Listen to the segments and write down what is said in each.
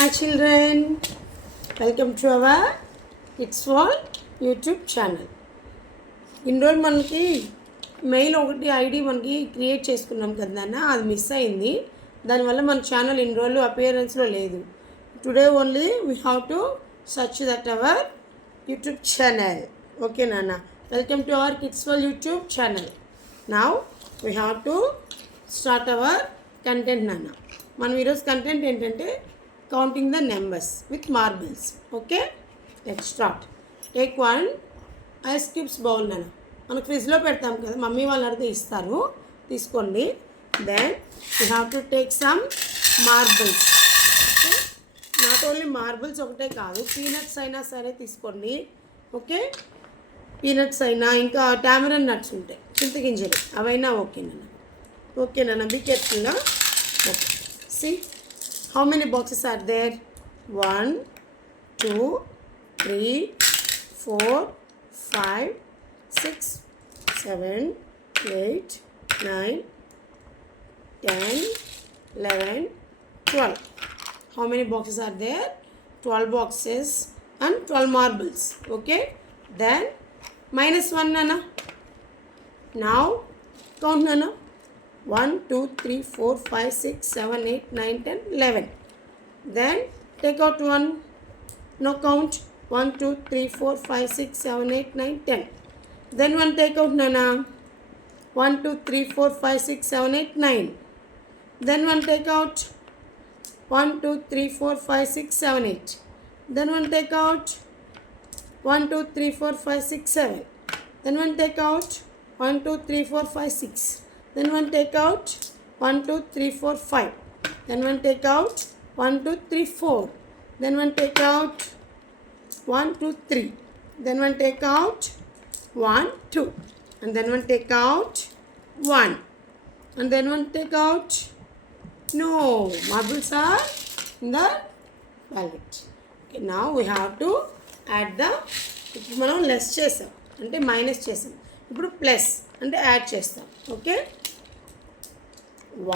Hi children, welcome to our Kids World YouTube channel. Enrol మనకి మెయిల్ ఒకటి ఐడి మనకి క్రియేట్ చేసుకున్నాం కదా అది మిస్ అయింది. దానివల్ల మన ఛానల్ ఇన్రోల్ అపియరెన్స్లో లేదు. Today only we have to search that our YouTube channel. Okay నాన్న, welcome to our kids world YouTube channel. Now we have to start our content నాన్న. మనం ఈరోజు కంటెంట్ ఏంటంటే counting the numbers with marbles. Okay, let's start. Take one ice cubes bowl nana. మనం ఫ్రిడ్జ్లో పెడతాం కదా, మమ్మీ వాళ్ళు అడిగితే ఇస్తారు, తీసుకోండి. Then you have to take some marbles. Okay, not only marbles ఒకటే కాదు, పీనట్స్ అయినా సరే తీసుకోండి. ఓకే, పీనట్స్ అయినా ఇంకా టామరన్ నట్స్ ఉంటాయి, చింతగింజలు, అవైనా ఓకేనా? ఓకేనా? బీ కేర్ఫుల్గా. Okay, see how many boxes are there? 1 2 3 4 5 6 7 8 9 10 11 12. How many boxes are there? 12 boxes and 12 marbles. Okay, then minus 1 nana. Now count nana. 1 2 3 4 5 6 7 8 9 10 11. Then take out 1. Now count 1 2 3 4 5 6 7 8 9 10. Then 1 take out nana. 1 2 3 4 5 6 7 8 9. Then 1 take out 1 2 3 4 5 6 7 8. Then 1 take out 1 2 3 4 5 6 7. Then 1 take out 1 2 3 4 5 6. Then 1 take out 1 2 3 4 5. Then 1 take out 1 2 3 4. Then 1 take out 1 2 3. Then 1 take out 1 2. And then 1 take out 1. And then 1 take out. No, marbles are in the palette. Okay, now we have to add the, ఇప్పుడు మనం లెస్ చేసాం అంటే మైనస్ చేసాం, ఇప్పుడు ప్లస్ అంటే యాడ్ చేస్తాం. ఓకే,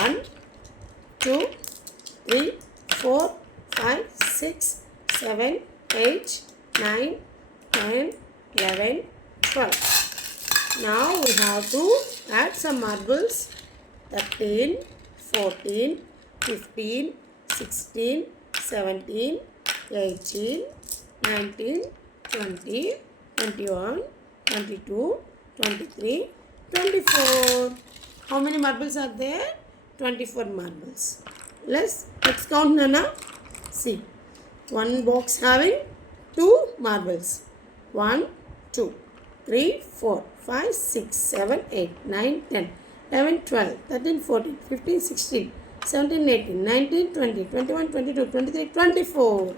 1 2 3 4 5 6 7 8 9 10 11 12. Now we have to add some marbles. 13 14 15 16 17 18 19 20 21 22 23 24. How many marbles are there? 24 marbles. Let's count nana. See, one box having 2 marbles. 1 2 3 4 5 6 7 8 9 10 11 12 13 14 15 16 17 18 19 20 21 22 23 24.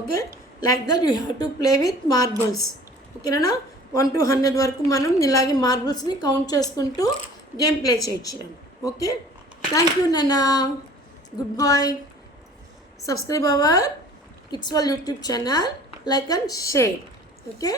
Okay, like that you have to play with marbles. Okay nana, 1 to 100 వరకు మనం ఇలాగే మార్బుల్స్ని count చేసుకుంటూ game play చేయొచ్చు. Okay, thank you నానా, good boy. Subscribe our kids world YouTube channel, like and share. Okay.